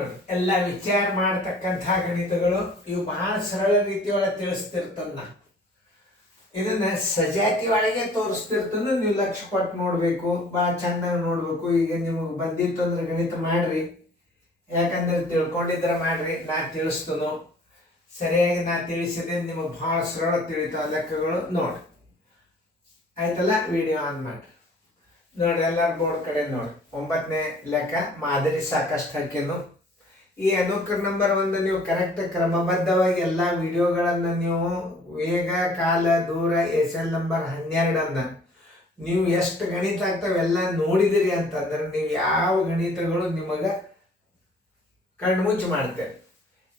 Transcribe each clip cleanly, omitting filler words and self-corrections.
ನೋಡ್ರಿ ಎಲ್ಲ ವಿಚಾರ ಮಾಡತಕ್ಕಂಥ ಗಣಿತಗಳು ಇವು ಬಹಳ ಸರಳ ರೀತಿಯೊಳಗೆ ತಿಳಿಸ್ತಿರ್ತನ್ನ. ಇದನ್ನ ಸಜಾತಿ ಒಳಗೆ ತೋರಿಸ್ತಿರ್ತಂದ್ರೆ ನೀವು ಲಕ್ಷ್ಯ ಕೊಟ್ಟು ನೋಡಬೇಕು, ಭಾಳ ಚೆನ್ನಾಗಿ ನೋಡಬೇಕು. ಈಗ ನಿಮಗೆ ಬಂದಿತ್ತು ಅಂದ್ರೆ ಗಣಿತ ಮಾಡ್ರಿ, ಯಾಕಂದ್ರೆ ತಿಳ್ಕೊಂಡಿದ್ರೆ ಮಾಡ್ರಿ. ನಾ ತಿಳಿಸ್ತನೋ ಸರಿಯಾಗಿ ನಾ ತಿಳಿಸಿದೆ ನಿಮಗೆ ಭಾಳ ಸರಳ ತಿಳಿತಾವ ಲೆಕ್ಕಗಳು. ನೋಡಿ ಆಯ್ತಲ್ಲ, ವಿಡಿಯೋ ಆನ್ ಮಾಡಿ ನೋಡ್ರಿ. ಎಲ್ಲರ ಬೋರ್ಡ್ ಕಡೆ ನೋಡಿ. 9ನೇ ಲೆಕ್ಕ ಮಾದರಿ ಸಾಕಷ್ಟು ಹಾಕಿನು. ಈ ಅನುಕ್ರ ನಂಬರ್ 1 ನೀವು ಕರೆಕ್ಟ್ ಕ್ರಮಬದ್ಧವಾಗಿ ಎಲ್ಲ ವಿಡಿಯೋಗಳನ್ನು ನೀವು ವೇಗ, ಕಾಲ, ದೂರ, SL ನಂಬರ್ 12 ನೀವು ಎಷ್ಟು ಗಣಿತ ಆಗ್ತಾವೆಲ್ಲ ನೋಡಿದಿರಿ ಅಂತಂದ್ರೆ ನೀವು ಯಾವ ಗಣಿತಗಳು ನಿಮಗೆ ಕಣ್ಣು ಮುಚ್ಚಿ ಮಾಡ್ತೇವೆ.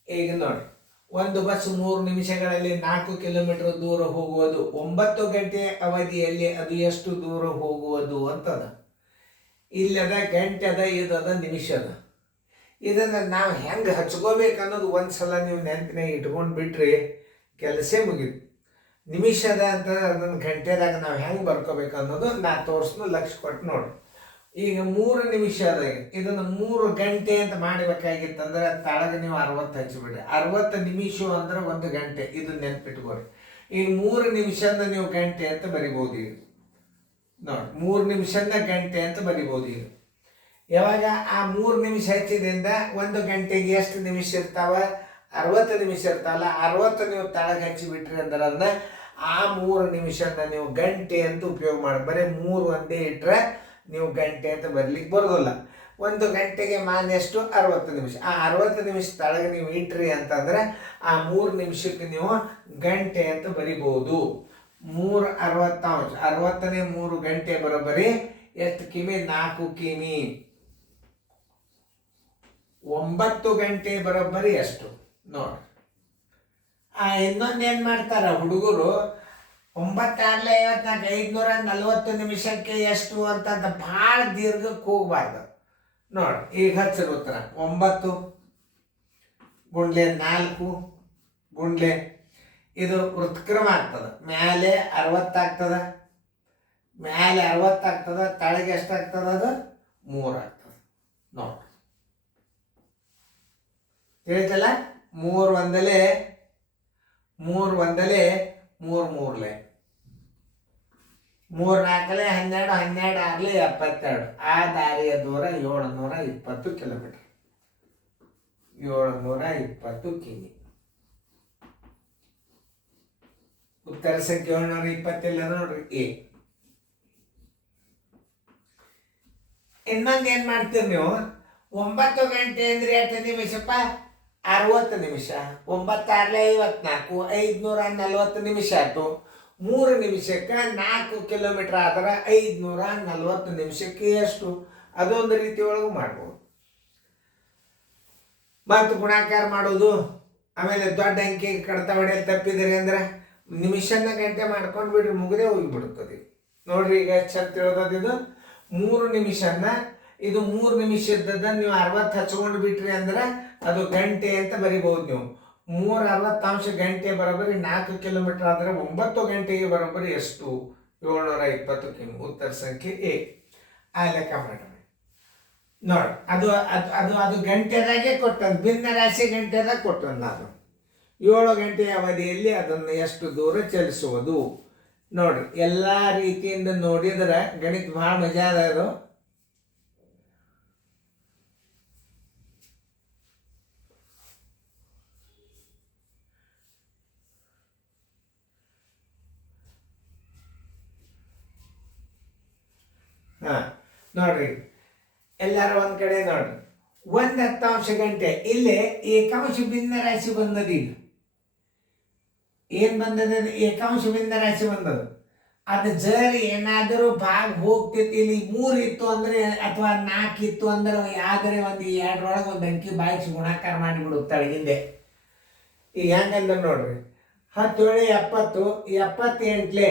ಈಗ ನೋಡಿ, ಒಂದು ಬಸ್ 3 ನಿಮಿಷಗಳಲ್ಲಿ 4 ಕಿಲೋಮೀಟರ್ ದೂರ ಹೋಗುವುದು, 9 ಗಂಟೆ ಅವಧಿಯಲ್ಲಿ ಅದು ಎಷ್ಟು ದೂರ ಹೋಗುವುದು ಅಂತದ. ಇಲ್ಲದ ಗಂಟೆ ಅದ, ಇದದ ನಿಮಿಷ ಅದ. ಇದನ್ನು ನಾವು ಹೆಂಗೆ ಹಚ್ಕೋಬೇಕು ಅನ್ನೋದು ಒಂದು ಸಲ ನೀವು ನೆನಪಿನಾಗ ಇಟ್ಕೊಂಡು ಬಿಟ್ರಿ ಕೆಲಸ ಮುಗಿತು. ನಿಮಿಷದ ಅಂತ ಅದನ್ನು ಗಂಟೆದಾಗ ನಾವು ಹೆಂಗೆ ಬರ್ಕೋಬೇಕು ಅನ್ನೋದು ನಾ ತೋರಿಸ್ನು, ಲಕ್ಷ್ಯ ಕೊಟ್ಟು ನೋಡಿ. ಈಗ 3 ನಿಮಿಷ ಅದ. ಇದನ್ನು 3 ಗಂಟೆ ಅಂತ ಮಾಡಬೇಕಾಗಿತ್ತಂದ್ರೆ ತಳಗ ನೀವು 60 ಹಚ್ಚಿಬಿಡ್ರಿ. 60 ನಿಮಿಷ ಅಂದ್ರೆ 1 ಗಂಟೆ. ಇದು ನೆನ್ಪಿಟ್ಕೊರಿ. ಈಗ 3 ನಿಮಿಷದ ನೀವು ಗಂಟೆ ಅಂತ ಬರಿಬೋದು. ಈಗ ನೋಡಿ, 3 ನಿಮಿಷದ ಗಂಟೆ ಅಂತ ಬರಿಬೋದು. ಈಗ ಯಾವಾಗ ಆ 3 ನಿಮಿಷ ಹಚ್ಚಿದ್ರಿಂದ 1 ಗಂಟೆಗೆ ಎಷ್ಟು ನಿಮಿಷ ಇರ್ತಾವ? 60 ನಿಮಿಷ ಇರ್ತಾವಲ್ಲ. 60 ನೀವು ತಳಗ ಹಚ್ಚಿಬಿಟ್ರಿ ಅಂದ್ರೆ ಅದನ್ನ ಆ 3 ನಿಮಿಷನ ನೀವು ಗಂಟೆ ಅಂತ ಉಪಯೋಗ ಮಾಡಿ. ಬರೀ 3 ಒಂದೇ ಇಟ್ರೆ ನೀವು ಗಂಟೆ ಅಂತ ಬರ್ಲಿಕ್ಕೆ ಬರೋದಿಲ್ಲ. 1 ಗಂಟೆಗೆ ಮಾನ್ಯ ಎಷ್ಟು? 60 ನಿಮಿಷ. ಆ 60 ನಿಮಿಷ ತಳಗ ನೀವು ಇಟ್ರಿ ಅಂತಂದ್ರೆ ಆ 3 ನಿಮಿಷಕ್ಕೆ ನೀವು ಗಂಟೆ ಅಂತ ಬರಿಬಹುದು. 3 60 60ನೇ 3 ಗಂಟೆ ಬರೋಬ್ಬರಿ ಎಷ್ಟು ಕಿಮಿ? 4 ಕಿಮಿ. 9 ಗಂಟೆ ಬರೋಬ್ಬರಿ ಎಷ್ಟು ನೋಡಿ. ಇನ್ನೊಂದೇನು ಮಾಡ್ತಾರ ಹುಡುಗರು, 9 6 54 540 ನಿಮಿಷಕ್ಕೆ ಎಷ್ಟು ಅಂತಂದ ಭಾಳ ದೀರ್ಘಕ್ಕೆ ಹೋಗ್ಬಾರ್ದು. ನೋಡಿ ಈಗ ಹಚ್ಚರು ಉತ್ತರ. 9 ಗುಂಡ್ಲೆ 4 ಗುಂಡ್ಲೆ ಇದು ವೃತ್ಕ್ರಮ ಆಗ್ತದೆ. ಮ್ಯಾಲೆ 60 ಆಗ್ತದ, ಮ್ಯಾಲೆ 60 ಆಗ್ತದ, ತಳಗೆ ಎಷ್ಟಾಗ್ತದ? ಅದು 3 ಆಗ್ತದೆ. ನೋಡಿ ತಿಳಿತಲ್ಲ? 3 ಒಂದಲೇ 3 ಒಂದಲೇ 3 ಮೂರ್ಲೆ 3 4 12 12 6 72. ಆ ದಾರಿಯ ದೂರ 720 ಕಿಲೋಮೀಟರ್. 720 ಕಿಮಿ. ಉತ್ತರ ಸಂಖ್ಯೆ 720 ನೋಡ್ರಿ ಎ. ಇನ್ನೊಂದೇನ್ ಮಾಡ್ತೀರಿ ನೀವು? 9 ಗಂಟೆ ಅಂದ್ರೆ ಎಷ್ಟು ನಿಮಿಷಪ್ಪ? 60 ನಿಮಿಷ. 9 6 54 540 ನಿಮಿಷ ಆಯ್ತು. 3 ನಿಮಿಷಕ್ಕೆ 4 ಕಿಲೋಮೀಟರ್ ಆದ್ರೆ 540 ನಿಮಿಷಕ್ಕೆ ಎಷ್ಟು? ಅದೊಂದು ರೀತಿ ಒಳಗೂ ಮಾಡ್ಬೋದು. ಮತ್ತು ಗುಣಾಕಾರ ಮಾಡೋದು, ಆಮೇಲೆ ದೊಡ್ಡ ಅಂಕಿ ಕಡತ ಹೊಡೆಯಲು ತಪ್ಪಿದ್ರಿ ಅಂದ್ರೆ ನಿಮಿಷನ ಗಂಟೆ ಮಾಡ್ಕೊಂಡು ಬಿಡ್ರಿ, ಮುಗದೆ ಹೋಗಿಬಿಡ್ತದೆ. ನೋಡ್ರಿ ಈಗ ಚಂದ ತಿಳಿದದ್ದು. ಇದು 3 ನಿಮಿಷನ, ಇದು 3 ನಿಮಿಷ ಇದ್ದದ ನೀವು 60 ಹಚ್ಕೊಂಡು ಬಿಟ್ರಿ ಅಂದ್ರೆ ಅದು ಗಂಟೆ ಅಂತ ಬರಿಬಹುದು. ನೀವು 3 ಗಂಟೆ ಬರೋಬ್ಬರಿ 4 ಕಿಲೋಮೀಟರ್ ಆದರೆ 9 ಗಂಟೆಗೆ ಬರೋಬ್ಬರಿ ಎಷ್ಟು? 720 ಕಿಮಿ. ಉತ್ತರ ಸಂಖ್ಯೆ ಎ. ಆ ಲೆಕ್ಕ ಮಾಡೋಣ ನೋಡಿ. ಅದು ಅದು ಅದು ಅದು ಗಂಟೆದಾಗೆ ಕೊಟ್ಟದ್ದು, ಭಿನ್ನ ರಾಶಿ ಗಂಟೆದಾಗ ಕೊಟ್ಟದ್ದು. ನಾನು 7 ಗಂಟೆಯ ಅವಧಿಯಲ್ಲಿ ಅದನ್ನು ಎಷ್ಟು ದೂರ ಚಲಿಸುವುದು ನೋಡ್ರಿ. ಎಲ್ಲ ರೀತಿಯಿಂದ ನೋಡಿದ್ರೆ ಗಣಿತ ಭಾಳ ಮಜಾ ಅದ. ಅದು ನೋಡ್ರಿ ಎಲ್ಲಾರು ಒಂದ್ ಕಡೆ ನೋಡ್ರಿ. 1/10 ಗಂಟೆ ಇಲ್ಲಿ ಏಕಾಂಶ ಭಿನ್ನ ರಾಶಿ ಬಂದದ. ಈಗ ಏನ್ ಬಂದದ? ಏಕಾಂಶ ಭಿನ್ನ ರಾಶಿ ಬಂದದ. ಅದು ಜರ್ ಏನಾದರೂ ಭಾಗ ಹೋಗ್ತೈತಿ. ಇಲ್ಲಿ 3 ಇತ್ತು ಅಂದ್ರೆ ಅಥವಾ 4 ಇತ್ತು ಅಂದ್ರೆ ಯಾವ್ದಾರೆ ಒಂದು 2 ಒಂದು ಅಂಕಿ ಬಾಯಿಸಿ ಗುಣಾಕಾರ ಮಾಡಿಬಿಡು ತಳಗಿಂದೆ. ಈಗ ಹೆಂಗಂದ್ರೆ ನೋಡ್ರಿ, 10 7 70 78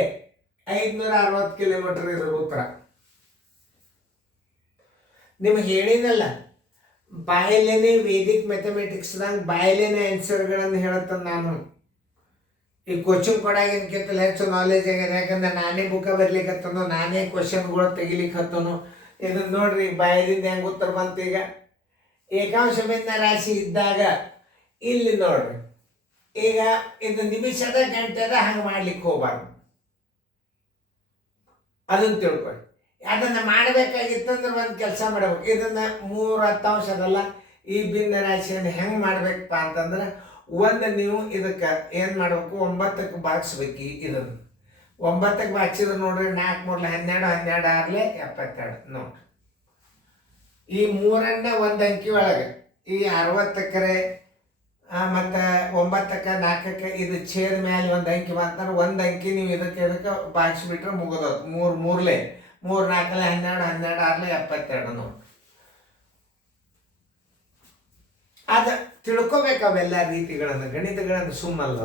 560 ಕಿಲೋಮೀಟರ್ ಇದ್ರ ಉತ್ತರ. ನಿಮಗೆ ಹೇಳಿನಲ್ಲ, ಬಾಯಲೇನೆ ವೇದಿಕ್ ಮ್ಯಾಥಮೆಟಿಕ್ಸ್ದಾಗ ಬಾಯಲೇನೆ ಆನ್ಸರ್ಗಳನ್ನು ಹೇಳತ್ತ. ನಾನು ಈ ಕೋಚಿಂಗ್ ಕೊಡಾಗಿನ್ಕಿಂತ ಹೆಚ್ಚು ನಾಲೆಜ್ ಆಗ್ಯದ. ಯಾಕಂದ್ರೆ ನಾನೇ ಬುಕ್ಕ ಬರ್ಲಿಕ್ಕತ್ತನು, ನಾನೇ ಕ್ವಶನ್ಗಳು ತೆಗಿಲಿಕ್ಕೆ ಹತ್ತನು. ಇದನ್ನ ನೋಡ್ರಿ ಬಾಯದಿಂದ ಹೆಂಗೆ ಉತ್ತರ ಬಂತು. ಈಗ ಏಕಾಂಶ ಭಿನ್ನ ರಾಶಿ ಇದ್ದಾಗ ಇಲ್ಲಿ ನೋಡ್ರಿ, ಈಗ ಇದು ನಿಮಿಷದ ಗಂಟೆದ ಹಂಗೆ ಮಾಡ್ಲಿಕ್ಕೆ ಹೋಗ್ಬಾರ್ದು. ಅದನ್ನು ತಿಳ್ಕೊಳ್ಳಿ. ಅದನ್ನು ಮಾಡಬೇಕಾಗಿತ್ತಂದ್ರೆ ಒಂದು ಕೆಲಸ ಮಾಡಬೇಕು. ಇದನ್ನು 3 10 ಈ ಭಿನ್ನ ರಾಶಿಯನ್ನು ಹೆಂಗೆ ಮಾಡ್ಬೇಕಪ್ಪ ಅಂತಂದ್ರೆ, ಒಂದು ನೀವು ಇದಕ್ಕೆ ಏನು ಮಾಡಬೇಕು, 9ಕ್ಕೆ ಬಾಗಿಸ್ಬೇಕು. ಇದನ್ನು 9ಕ್ಕೆ ಬಾಗಿಸಿದ್ರೆ ನೋಡ್ರಿ, 4 3 12 12 6 72 ನೋಡ್ರಿ. ಈ 3ನ್ನ ಒಂದು ಅಂಕಿ ಒಳಗೆ ಈ 60ಕ್ಕೆ ಮತ್ತು 9ಕ್ಕೆ 4ಕ್ಕೆ ಇದು ಛೇದ ಮೇಲೆ ಒಂದು ಅಂಕಿ ಬಂತಾರೆ. ಒಂದು ಅಂಕಿ ನೀವು ಇದಕ್ಕೆ ಬಾಗಿಸ್ಬಿಟ್ರೆ ಮುಗಿದೋದು. 3 3 3 4 12 12 6 72 ನೋಡಿ. ಅದು ತಿಳ್ಕೊಬೇಕು ಅವೆಲ್ಲ ರೀತಿಗಳನ್ನು, ಗಣಿತಗಳನ್ನು ಸುಮ್ಮಲ್ಲ.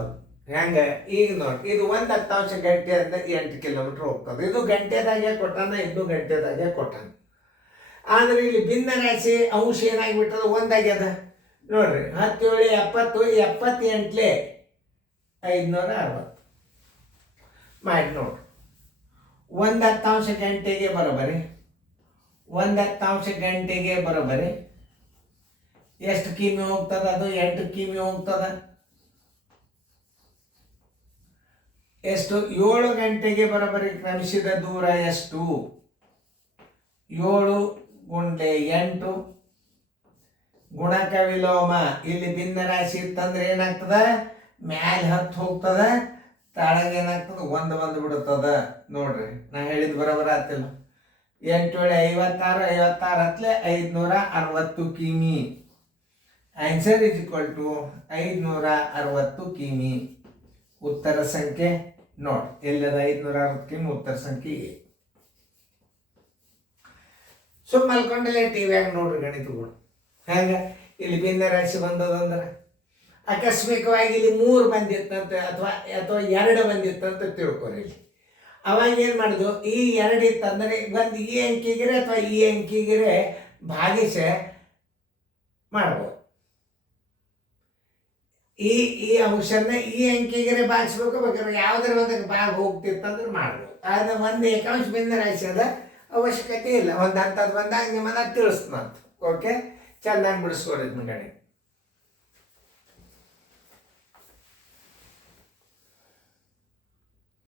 ಹೆಂಗೆ ಈಗ ನೋಡಿ, ಇದು 1 10 ಗಂಟೆಯಿಂದ 8 ಕಿಲೋಮೀಟ್ರ್ ಹೋಗ್ತದೆ. ಇದು ಗಂಟೆದಾಗೆ ಕೊಟ್ಟಾನ, ಇದು ಗಂಟೆದಾಗೆ ಕೊಟ್ಟಾನ. ಆದರೆ ಇಲ್ಲಿ ಭಿನ್ನ ರಾಶಿ ಅಂಶ ಏನಾಗಿಬಿಟ್ಟದ, ಒಂದಾಗ್ಯದ ನೋಡ್ರಿ. 10 7 70 78 560 ಮಾಡಿ ನೋಡ್ರಿ. 1 10 ಗಂಟೆಗೆ ಬರೋಬರಿ, 1 10 ಗಂಟೆಗೆ ಬರೋಬರಿ ಎಷ್ಟು ಕಿಮಿ ಹೋಗ್ತದ? ಅದು 8 ಕಿಮಿ ಹೋಗ್ತದ. ಎಷ್ಟು? 7 ಗಂಟೆಗೆ ಬರೋಬರಿ ಕ್ರಮಿಸಿದ ದೂರ ಎಷ್ಟು? 7 × 8 ಗುಣಕ ವಿಲೋಮ. ಇಲ್ಲಿ ಭಿನ್ನ ರಾಶಿ ಇತ್ತಂದ್ರೆ ಏನಾಗ್ತದ, ಮ್ಯಾಲೆ 10 ಹೋಗ್ತದ, ತಾಳಗೆ ಏನಾಗ್ತದ, 1 ಬಂದು ಬಿಡುತ್ತದ. ನೋಡ್ರಿ, ನಾ ಹೇಳಿದ್ ಬರೋಬರ ಆತಿಲ್ಲ. 8 56 56 560 ಕಿಮಿ. Answer is equal to 560 ಕಿಮಿ. ಉತ್ತರ ಸಂಖ್ಯೆ ನೋಡಿ ಎಲ್ಲದ 560 ಕಿಮಿ ಉತ್ತರ ಸಂಖ್ಯೆ ಎ. ಸುಮ್ಮ ಮಲ್ಕೊಂಡಲ್ಲೇ ಟಿವಿಯಾಗ ನೋಡ್ರಿ ಗಣಿತಗಳು ಹೆಂಗೆ. ಇಲ್ಲಿ ಭಿನ್ನ ರಾಶಿ ಬಂದದಂದ್ರೆ ಆಕಸ್ಮಿಕವಾಗಿ ಇಲ್ಲಿ 3 ಬಂದಿತ್ತಂತ ಅಥವಾ 2 ಬಂದಿತ್ತಂತ ತಿಳ್ಕೊರಿ. ಇಲ್ಲಿ ಅವಾಗ ಏನು ಮಾಡೋದು, ಈ 2 ಇತ್ತಂದರೆ ಒಂದು ಈ ಅಂಕಿಗಿರೆ ಅಥವಾ ಈ ಅಂಕಿಗಿರೆ ಭಾಗಿಸ ಮಾಡ್ಬೋದು. ಈ ಅಂಶನ ಈ ಅಂಕಿಗೆ ಭಾಗಿಸ್ಬೇಕು. ಬೇಕಾದ್ರೆ ಯಾವುದರ ಒಂದಕ್ಕೆ ಭಾಗ ಹೋಗ್ತಿತ್ತಂದ್ರೆ ಮಾಡ್ಬೋದು. ಆದರೆ ಒಂದು ಏಕಾಂಶ ಭಿನ್ನ ರಾಶಿ ಅದ, ಅವಶ್ಯಕತೆ ಇಲ್ಲ. ಒಂದು ಹಂತದ ಬಂದಾಗ ನಿಮ್ಮನ್ನ ತಿಳಿಸ್ತು. ಓಕೆ, ಚೆನ್ನಾಗಿ ಬಿಡಿಸ್ಕೊಡಿದ್ನ ಗಣಿತ.